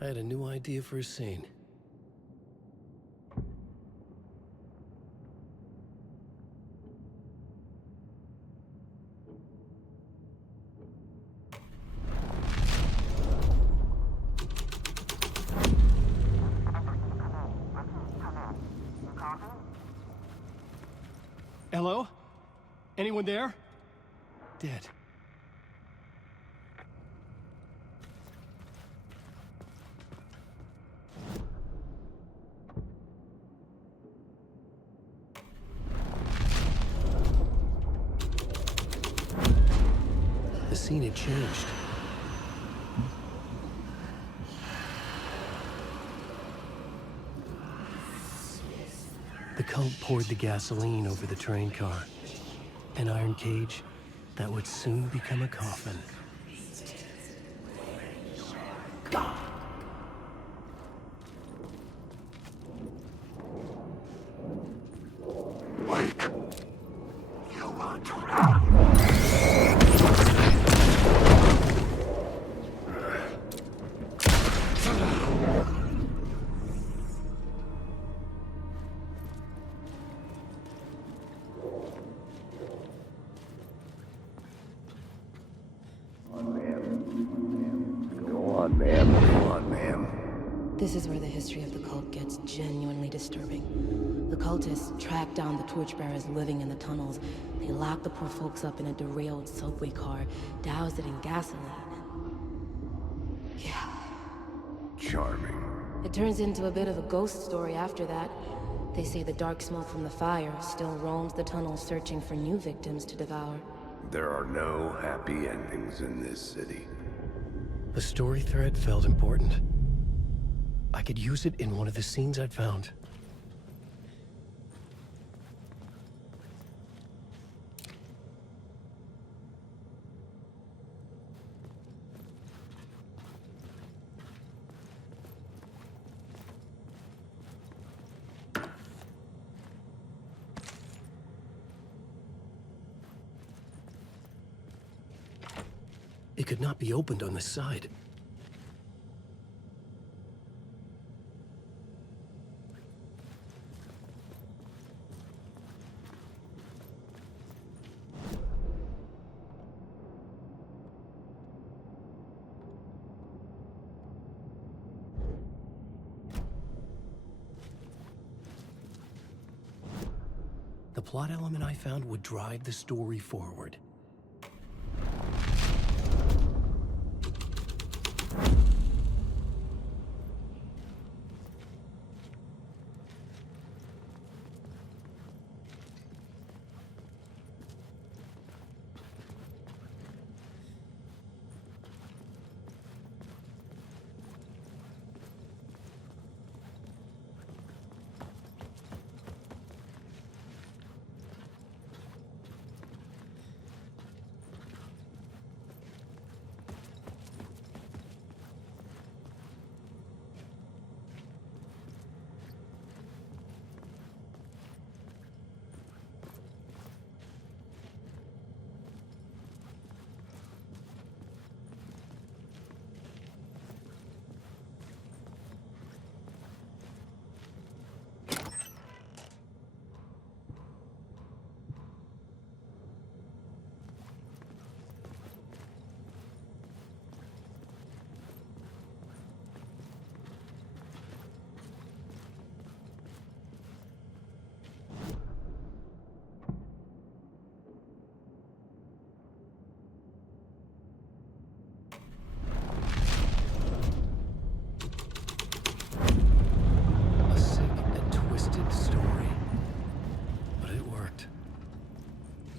I had a new idea for a scene. Hello? Anyone there? Dead. The scene had changed. The cult poured the gasoline over the train car. An iron cage that would soon become a coffin. This is where the history of the cult gets genuinely disturbing. The cultists tracked down the torchbearers living in the tunnels. They locked the poor folks up in a derailed subway car, doused it in gasoline. Yeah. Charming. It turns into a bit of a ghost story after that. They say the dark smoke from the fire still roams the tunnels searching for new victims to devour. There are no happy endings in this city. The story thread felt important. I could use it in one of the scenes I'd found. It could not be opened on this side. The plot element I found would drive the story forward.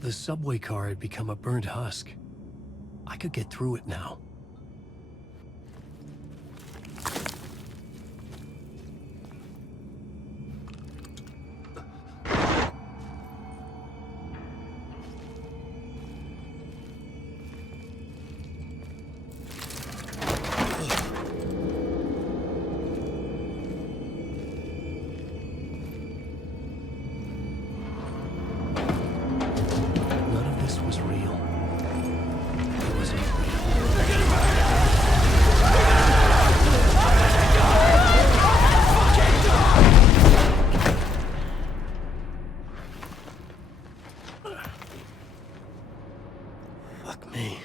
The subway car had become a burnt husk. I could get through it now. Was real. It wasn't real. Fuck me.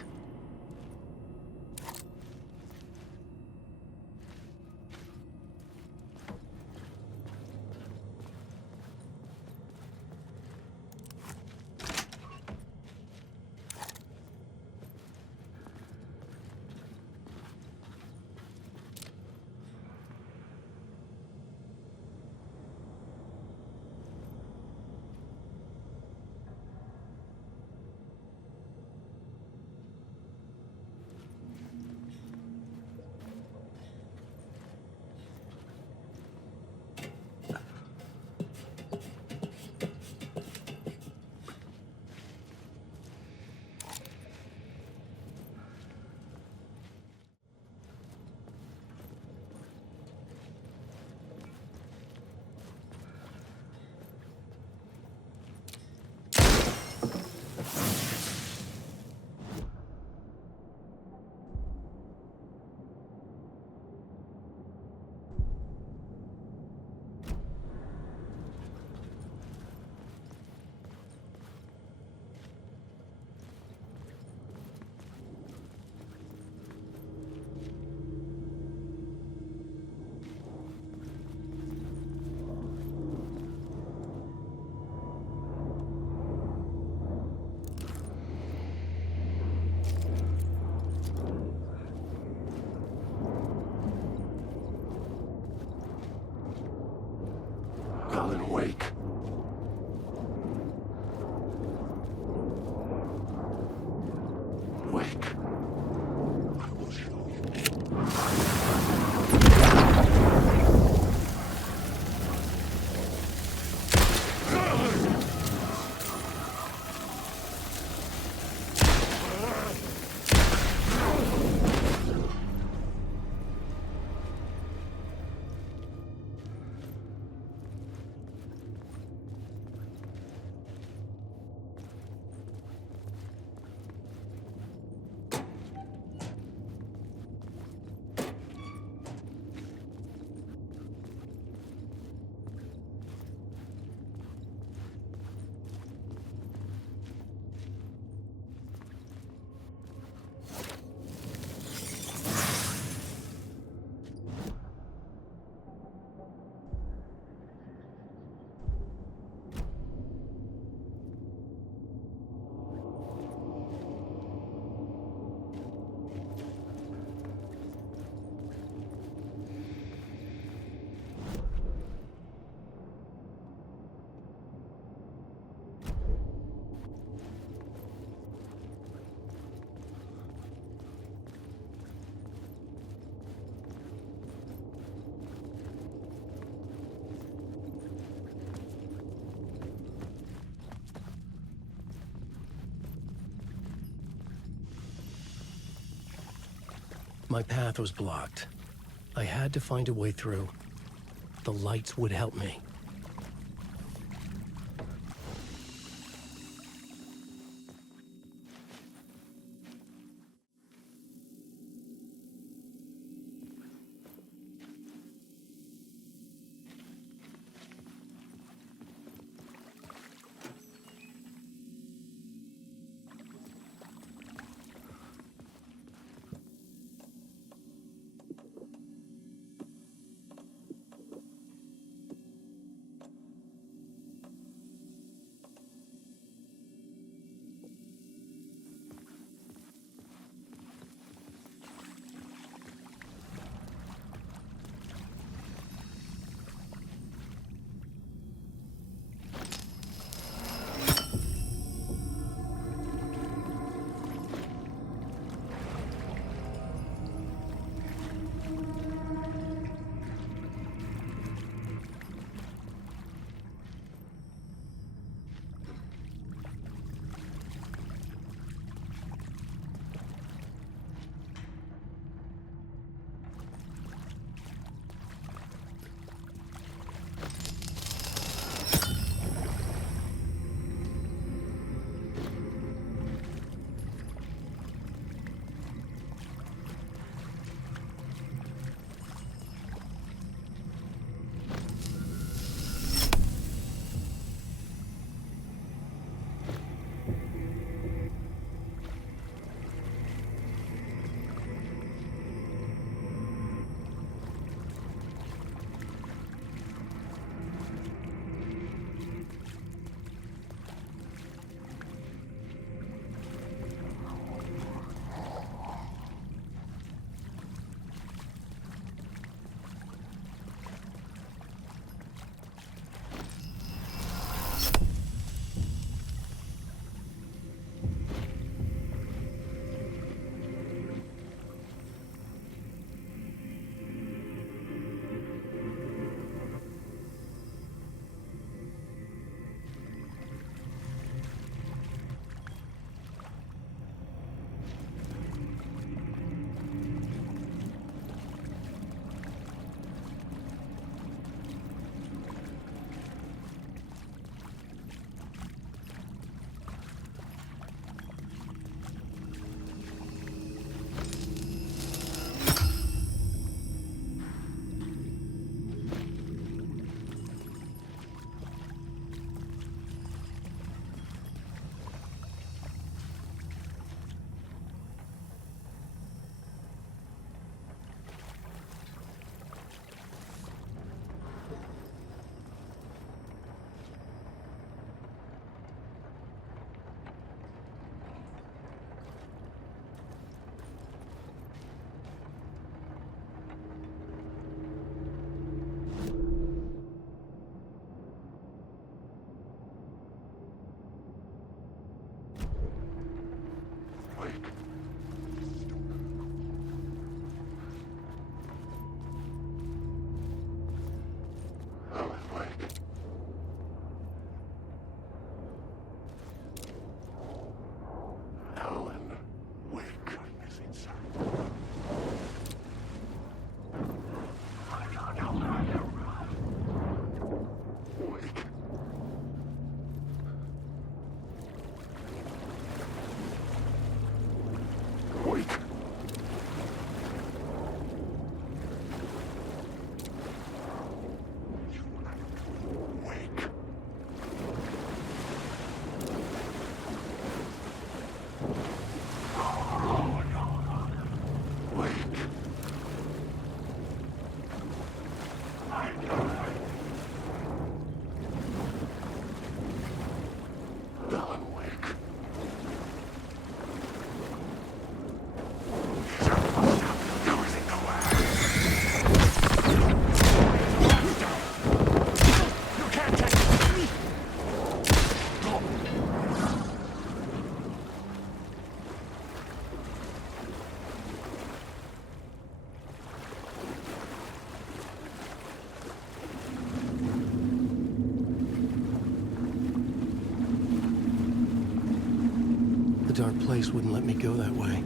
Colin, wake. Wake. I will show you. My path was blocked. I had to find a way through. The lights would help me. The dark place wouldn't let me go that way.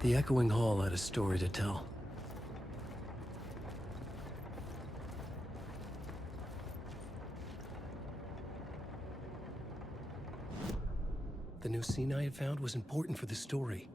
The echoing hall had a story to tell. The new scene I had found was important for the story.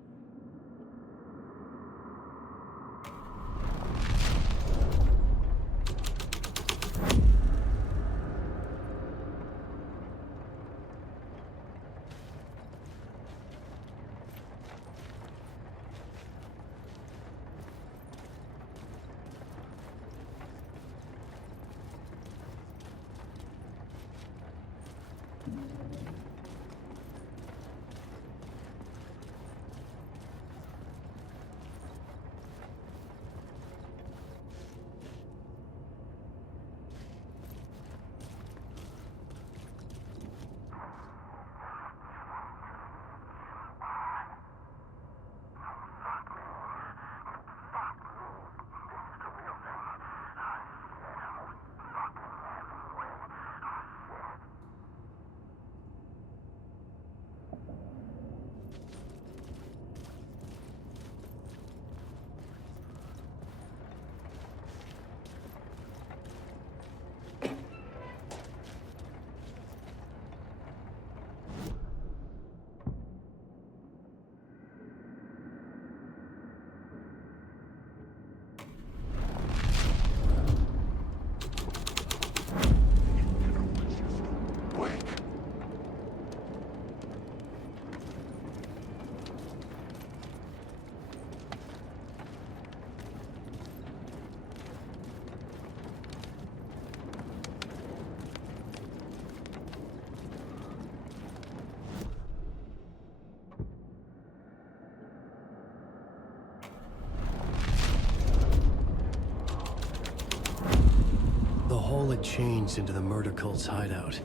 hole had changed into the murder cult's hideout.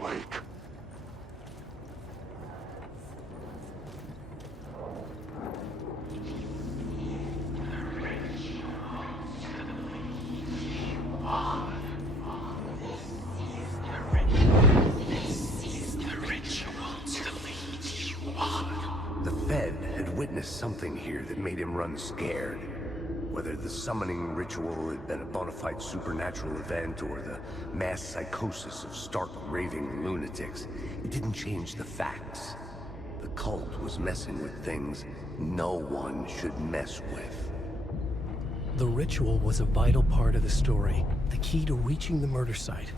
Wake. The Fed had witnessed something here that made him run scared. Whether the summoning ritual had been a bona fide supernatural event or the mass psychosis of stark raving lunatics, it didn't change the facts. The cult was messing with things no one should mess with. The ritual was a vital part of the story, the key to reaching the murder site.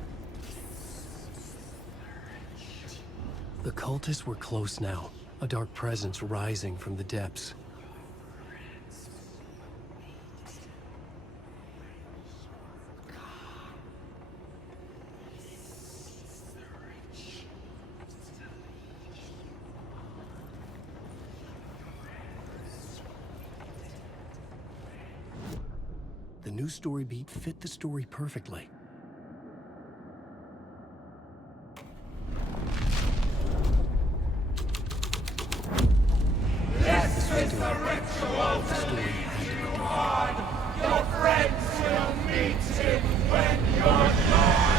The cultists were close now, a dark presence rising from the depths. The new story beat fit the story perfectly. This is the ritual to lead you on. Your friends will meet him when you're gone.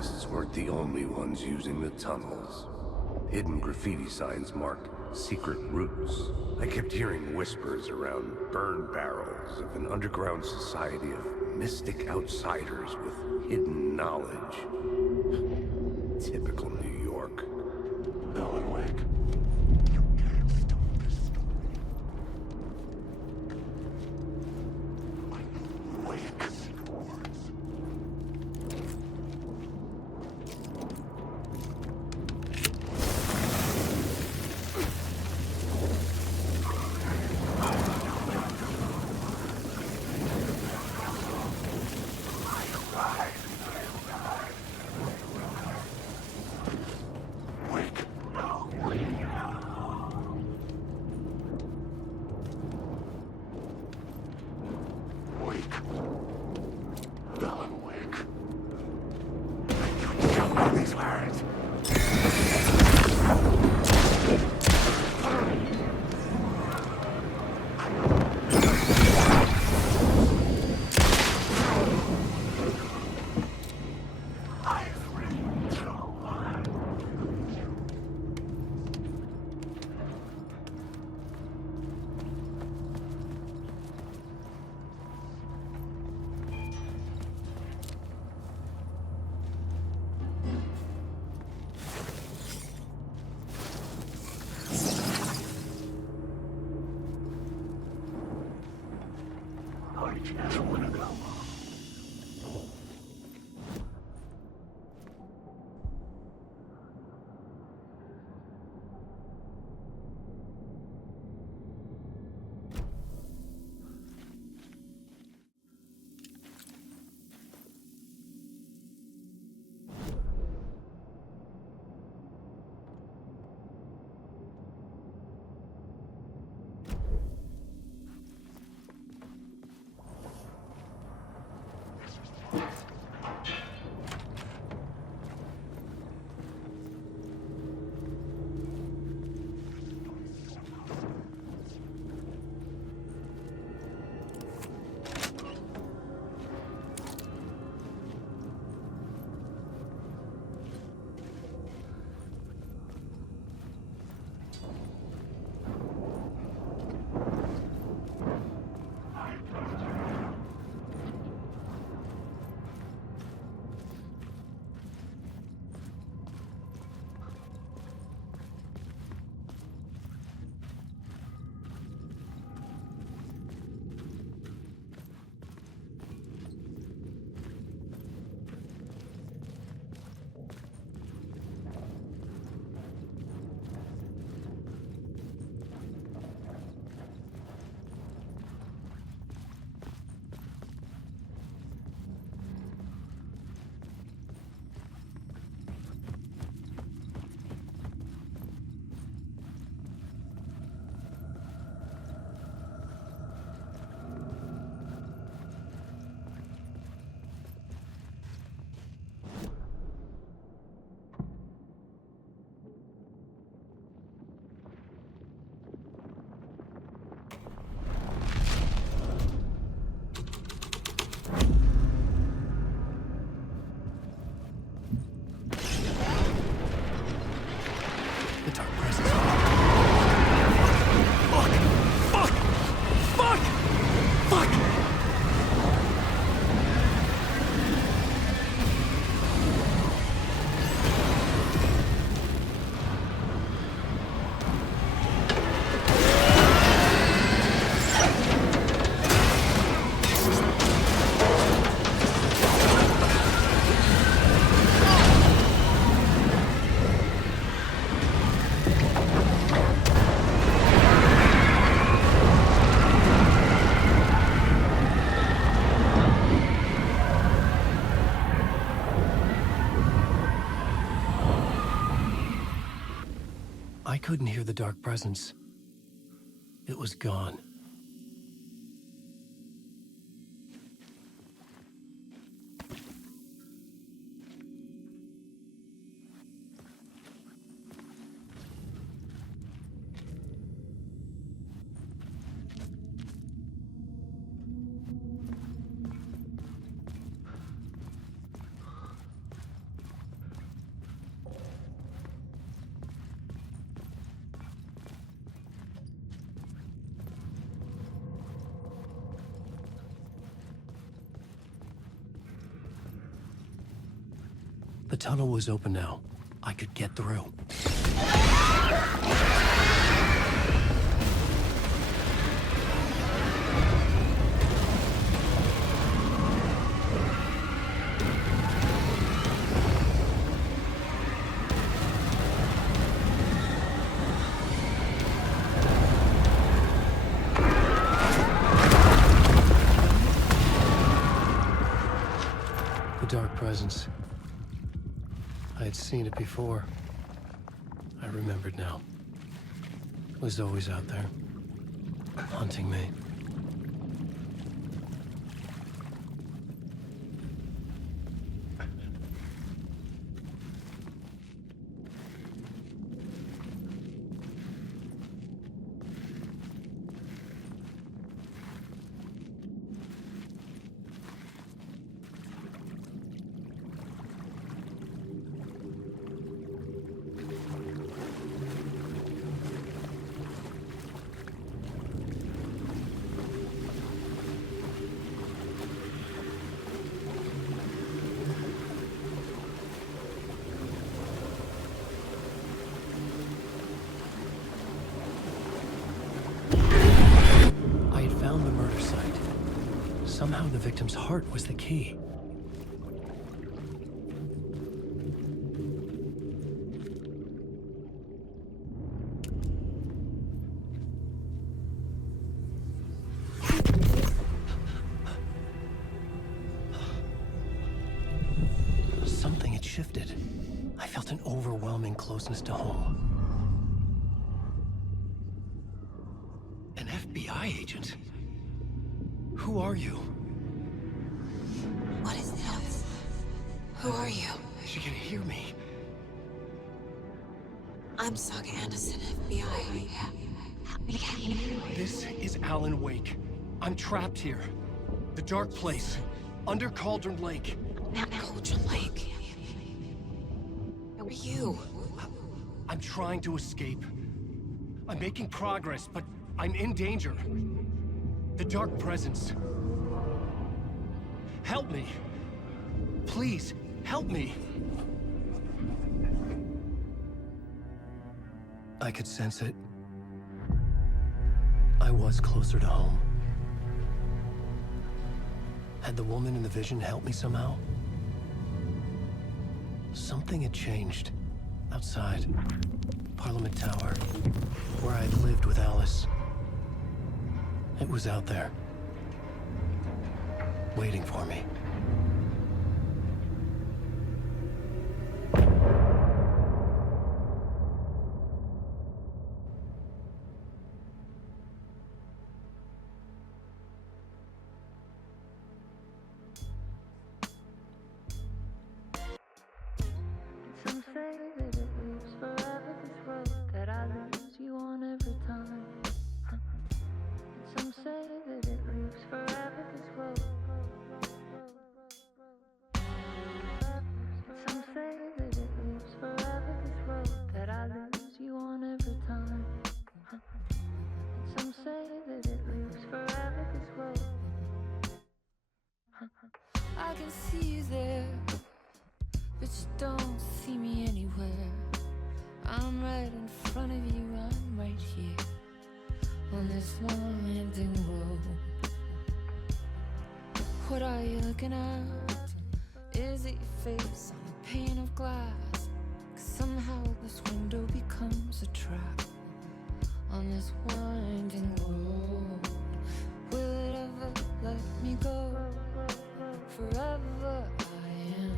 scientists weren't the only ones using the tunnels. Hidden graffiti signs marked secret routes. I kept hearing whispers around burn barrels of an underground society of mystic outsiders with hidden knowledge. Typical New York. Alan Wake. You can't stop this story. Wake. Alan Wake. You don't know these words. I just want to go. The dark presence. Fuck! Fuck! Fuck! Fuck! I couldn't hear the dark presence. It was gone. tunnel was open now. I could get through. The dark presence. I had seen it before. I remembered now. It was always out there, haunting me. I had found the murder site. Somehow the victim's heart was the key. Something had shifted. I felt an overwhelming closeness to home. An FBI agent? Who are you? What is this? Who are you? She can hear me. I'm Saga Anderson, FBI. Help me get you. This is Alan Wake. I'm trapped here. The dark place. Under Cauldron Lake. Not Cauldron Lake. Who are you? I'm trying to escape. I'm making progress, but I'm in danger. The dark presence. Help me. Please, help me. I could sense it. I was closer to home. Had the woman in the vision helped me somehow? Something had changed. Outside. Parliament Tower. Where I'd lived with Alice. It was out there. Waiting for me. Some say that it lives forever, this road that I lose you on every time. Some say that it lives forever, this road. Some say that it lives forever, this road that I lose you on every time. Some say that it lives forever, this road. I can see you there, but you don't see me anywhere. I'm right in front of you, I'm right here on this winding road. What are you looking at? Is it your face on a pane of glass? 'Cause somehow this window becomes a trap on this winding road. Will it ever let me go? Forever I am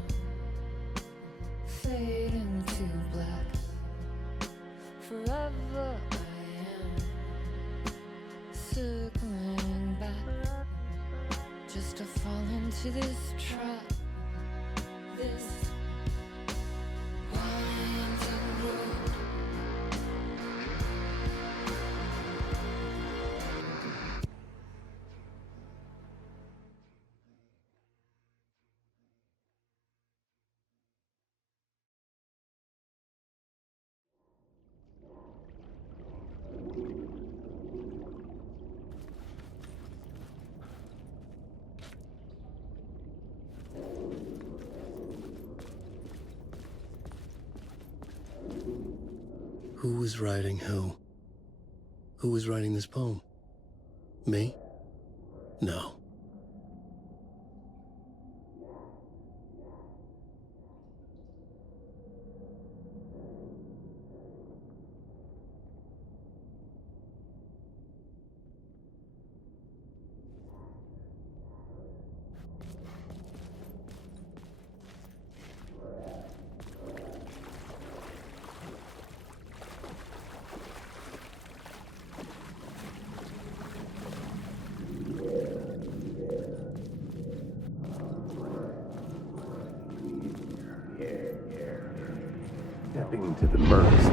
fading to black. Forever I am circling back, just to fall into this trap. This winding road. Who was writing who? Who was writing this poem? Me? No.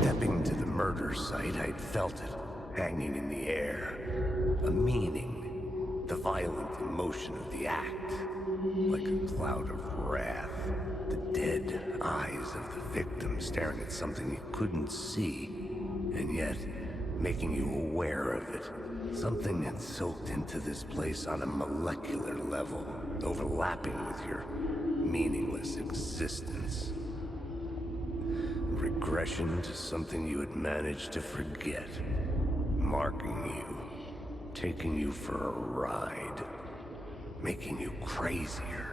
Stepping to the murder site, I'd felt it, hanging in the air. A meaning, the violent emotion of the act, like a cloud of wrath. The dead eyes of the victim staring at something you couldn't see, and yet making you aware of it. Something had soaked into this place on a molecular level, overlapping with your meaningless existence. Regression to something you had managed to forget. Marking you. Taking you for a ride. Making you crazier.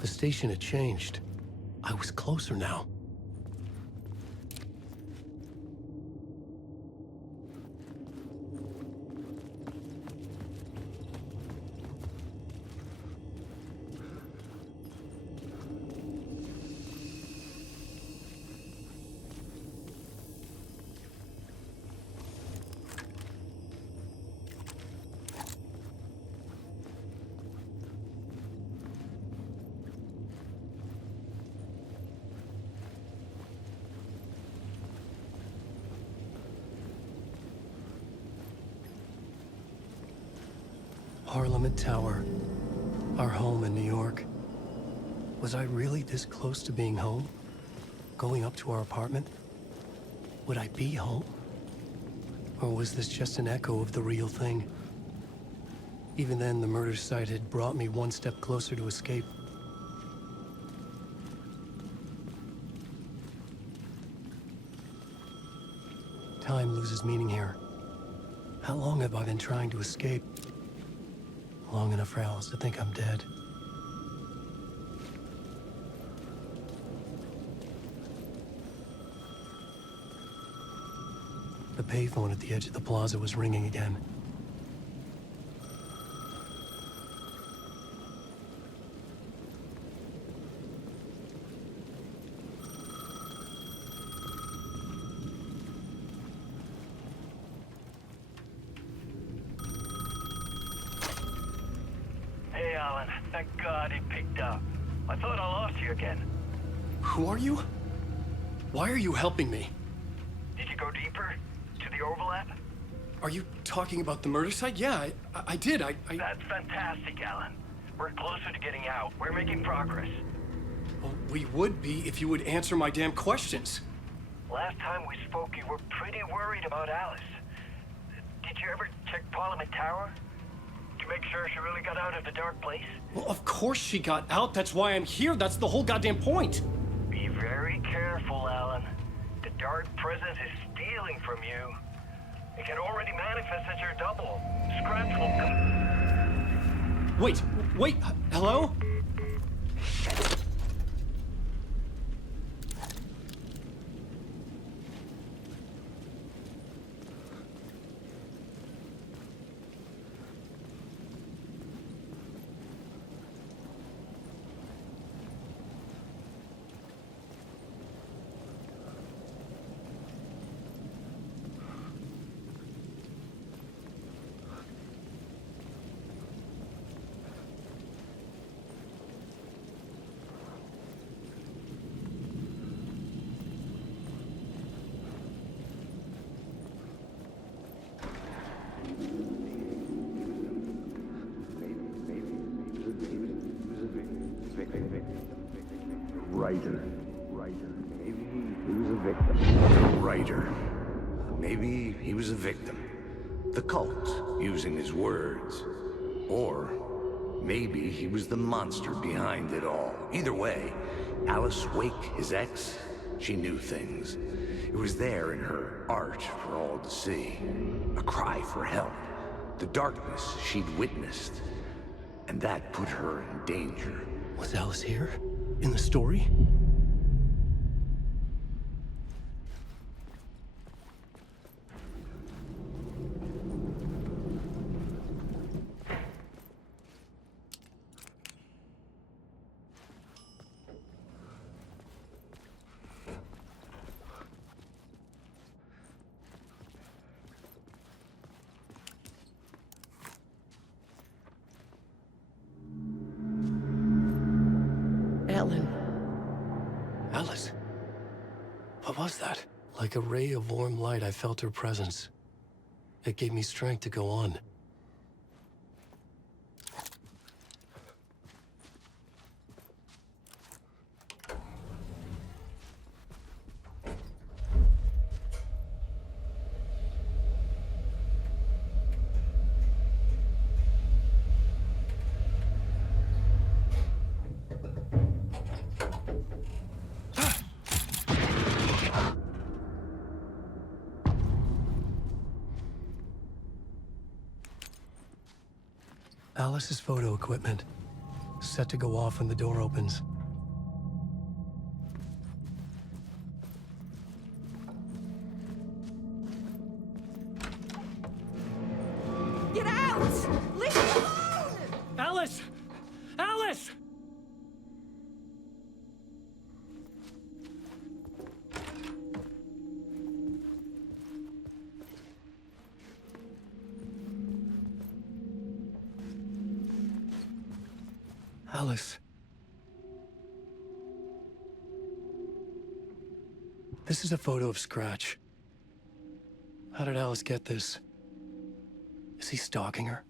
The station had changed. I was closer now. Parliament Tower. Our home in New York. Was I really this close to being home? Going up to our apartment? Would I be home? Or was this just an echo of the real thing? Even then, the murder site had brought me one step closer to escape. Time loses meaning here. How long have I been trying to escape? Long enough for Alice to think I'm dead. The payphone at the edge of the plaza was ringing again. Hey, Alan. Thank God it picked up. I thought I lost you again. Who are you? Why are you helping me? Did you go deeper? To the overlap? Are you talking about the murder site? Yeah, I did. That's fantastic, Alan. We're closer to getting out. We're making progress. Well, we would be if you would answer my damn questions. Last time we spoke, you were pretty worried about Alice. Did you ever check Parliament Tower? To make sure she really got out of the dark place? Well, of course she got out. That's why I'm here. That's the whole goddamn point. Be very careful, Alan. The dark presence is stealing from you. It can already manifest as your double. Scratch will come. Wait, hello? writer. Maybe he was a victim. The writer. Maybe he was a victim. The cult, using his words. Or maybe he was the monster behind it all. Either way, Alice Wake, his ex, she knew things. It was there in her art for all to see. A cry for help. The darkness she'd witnessed. And that put her in danger. Was Alice here? In the story? Alan. Alice? What was that? Like a ray of warm light, I felt her presence. It gave me strength to go on. Alice's photo equipment. Set to go off when the door opens. Get out! Leave me alone! Alice! Alice! Alice. This is a photo of Scratch. How did Alice get this? Is he stalking her?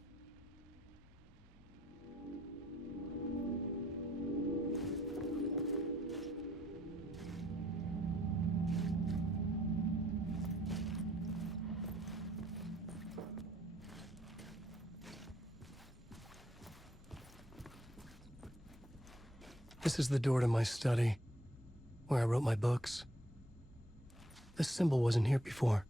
This is the door to my study, where I wrote my books. This symbol wasn't here before.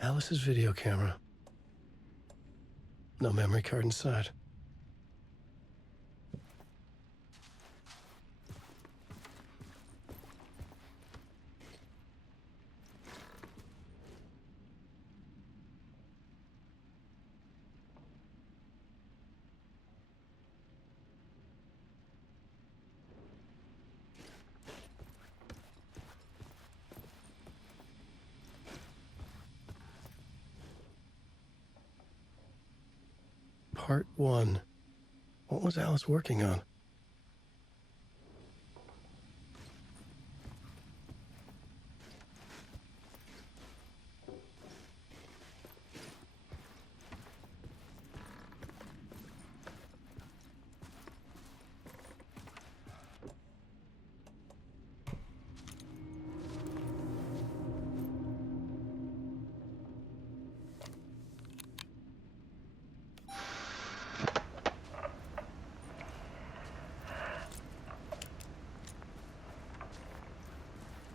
Alice's video camera. No memory card inside. Part 1. What was Alice working on?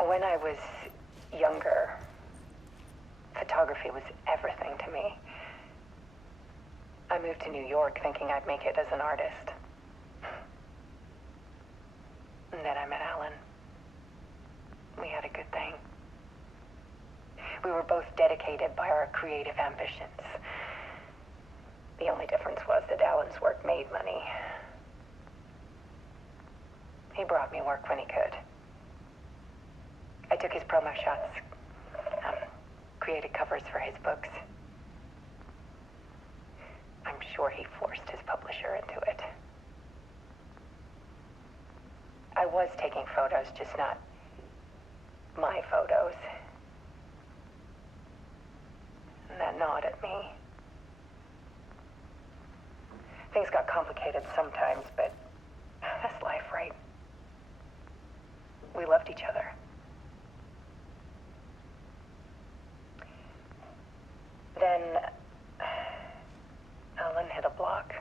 When I was younger, photography was everything to me. I moved to New York thinking I'd make it as an artist. And then I met Alan. We had a good thing. We were both dedicated by our creative ambitions. The only difference was that Alan's work made money. He brought me work when he could. I took his promo shots, created covers for his books. I'm sure he forced his publisher into it. was taking photos, just not my photos. And that gnawed at me. Things got complicated sometimes, but that's life, right? We loved each other. Then Alan hit a block.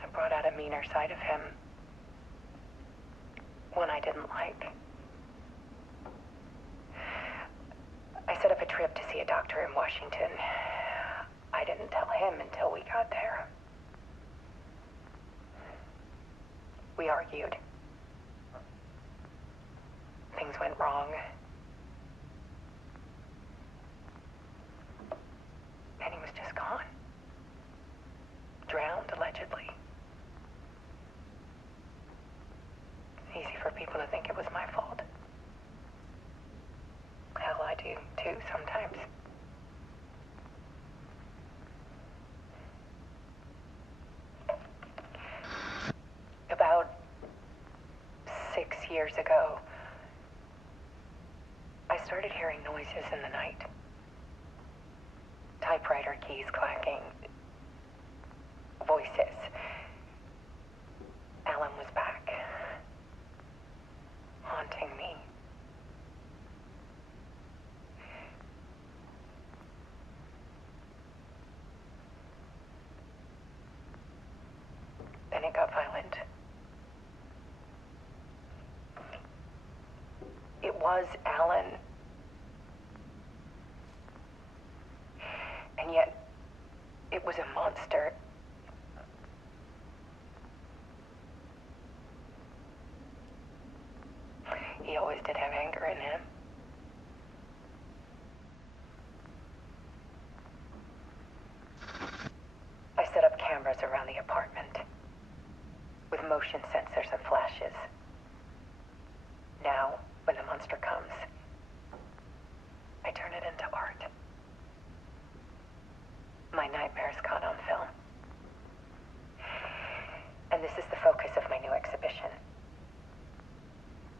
I brought out a meaner side of him. One I didn't like. I set up a trip to see a doctor in Washington. I didn't tell him until we got there. We argued. Things went wrong. And he was just gone. Drowned, allegedly. It's easy for people to think it was my fault. Hell, I do too sometimes. About 6 years ago, I started hearing noises in the night. Typewriter keys clacking. Voices. Alan was back. Haunting me. Then it got violent. It was Alan. And yet, it was a monster. He always did have anger in him. I set up cameras around the apartment with motion sensors and flashes. Now, when the monster comes, I turn it into art. My nightmares caught on film. And this is the focus of my new exhibition.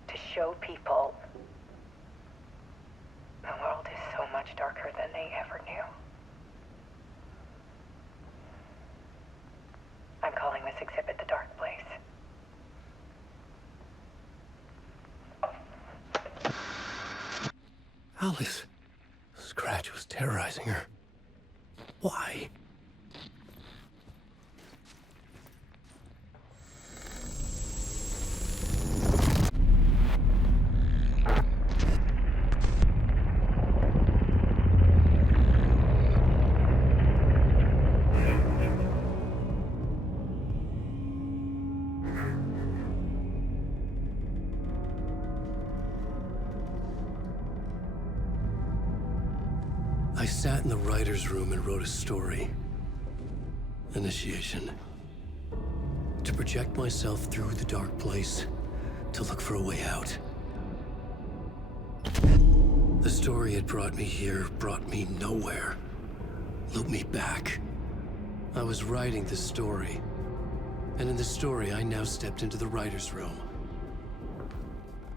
To show people the world is so much darker than they ever knew. I'm calling this exhibit The Dark Place. Alice. Scratch was terrorizing her. Why? I sat in the writer's room and wrote a story. Initiation. To project myself through the dark place, to look for a way out. The story had brought me here, brought me nowhere. Looped me back. I was writing the story. And in the story, I now stepped into the writer's room.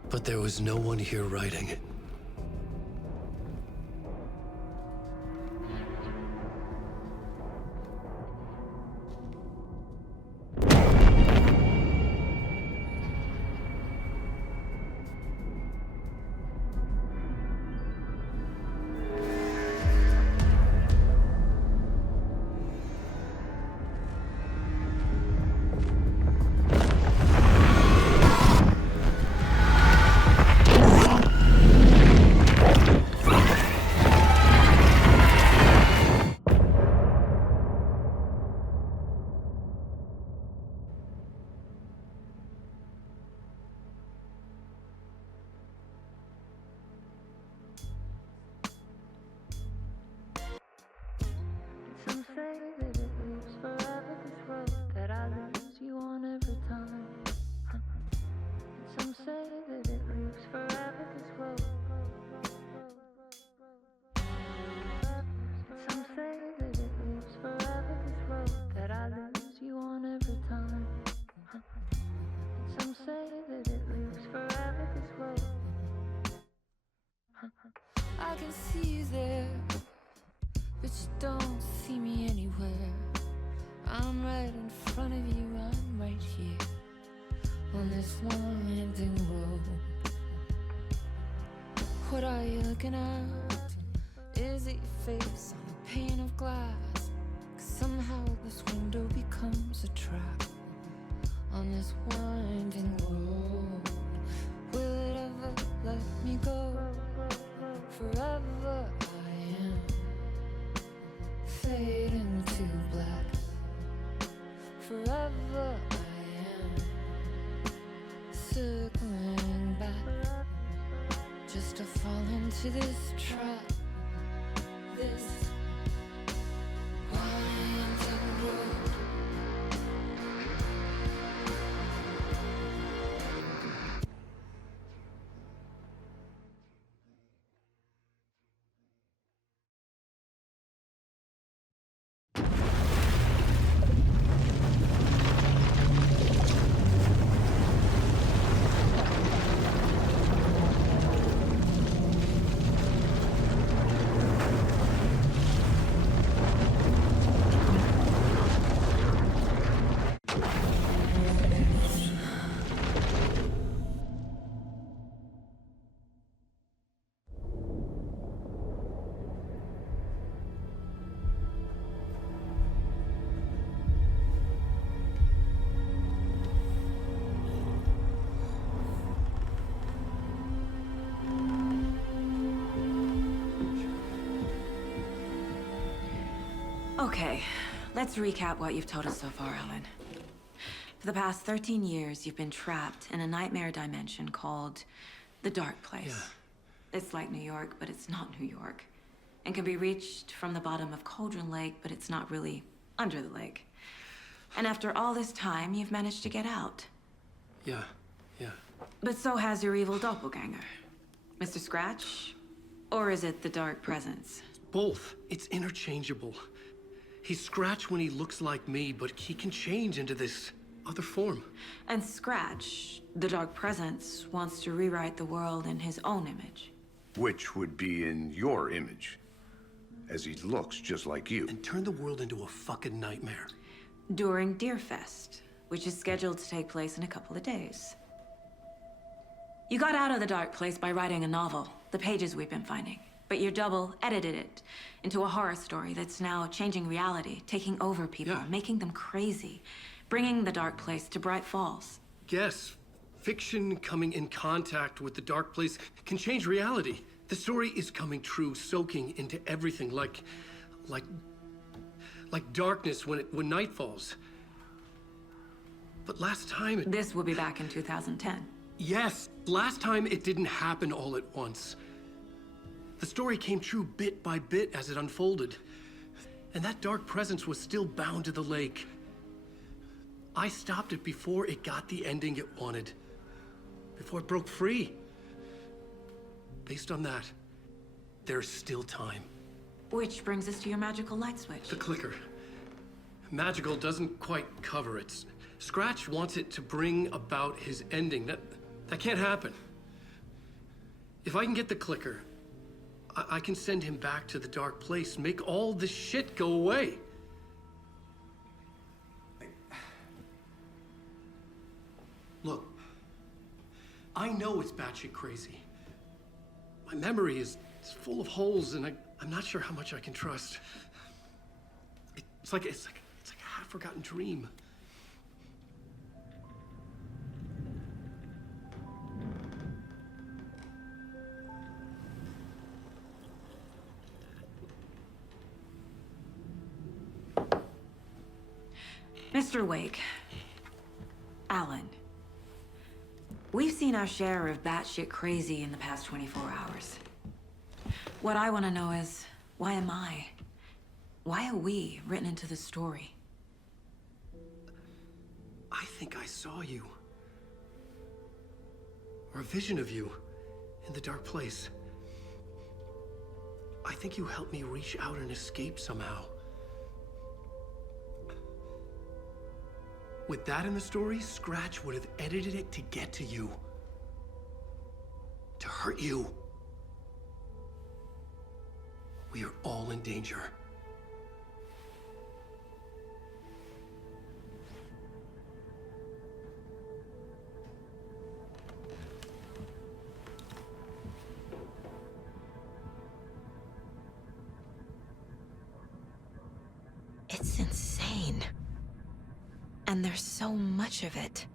But there was no one here writing it. see you there, but you don't see me anywhere. I'm right in front of you, I'm right here on this winding road. What are you looking at? Is it your face on a pane of glass? 'Cause somehow this window becomes a trap on this winding road. Will it ever let me go? Forever I am fading to black. Forever I am circling back, just to fall into this trap, this winding road. Okay, let's recap what you've told us so far, Alan. For the past 13 years, you've been trapped in a nightmare dimension called the Dark Place. Yeah. It's like New York, but it's not New York. And can be reached from the bottom of Cauldron Lake, but it's not really under the lake. And after all this time, you've managed to get out. Yeah. But so has your evil doppelganger. Mr. Scratch? Or is it the Dark Presence? Both. It's interchangeable. He's Scratch when he looks like me, but he can change into this other form. And Scratch, the Dark Presence, wants to rewrite the world in his own image. Which would be in your image, as he looks just like you. And turn the world into a fucking nightmare. During Deerfest, which is scheduled to take place in a couple of days. You got out of the Dark Place by writing a novel, the pages we've been finding. But your double edited it into a horror story that's now changing reality, taking over people, Yeah. making them crazy, bringing the Dark Place to Bright Falls. Yes, fiction coming in contact with the Dark Place can change reality. The story is coming true, soaking into everything, like darkness when night falls. But last time This will be back in 2010. Yes, last time it didn't happen all at once. The story came true bit by bit as it unfolded. And that dark presence was still bound to the lake. I stopped it before it got the ending it wanted. Before it broke free. Based on that, there's still time. Which brings us to your magical light switch. The clicker. Magical doesn't quite cover it. Scratch wants it to bring about his ending. That can't happen. If I can get the clicker, I can send him back to the Dark Place, make all this shit go away. Look, I know it's batshit crazy. My memory is full of holes, and I'm not sure how much I can trust. It's like a half-forgotten dream. Mr. Wake, Alan, we've seen our share of batshit crazy in the past 24 hours. What I want to know is, why am I? Why are we written into the story? I think I saw you. Or a vision of you in the Dark Place. I think you helped me reach out and escape somehow. With that in the story, Scratch would have edited it to get to you. To hurt you. We are all in danger. It's insane. And there's so much of it.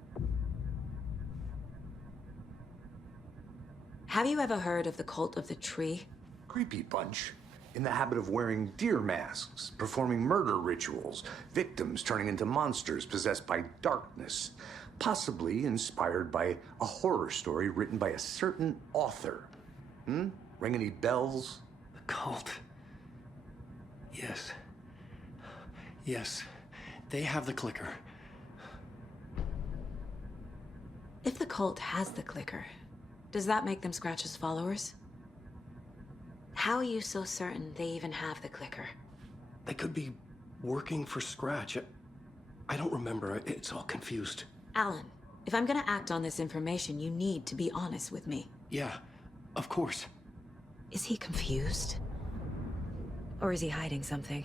Have you ever heard of the Cult of the Tree? Creepy bunch. In the habit of wearing deer masks, performing murder rituals, victims turning into monsters possessed by darkness. Possibly inspired by a horror story written by a certain author. Ring any bells? The cult. Yes. Yes. They have the clicker. If the cult has the clicker, does that make them Scratch's followers? How are you so certain they even have the clicker? They could be working for Scratch. I don't remember. It's all confused. Alan, if I'm gonna act on this information, you need to be honest with me. Yeah, of course. Is he confused? Or is he hiding something?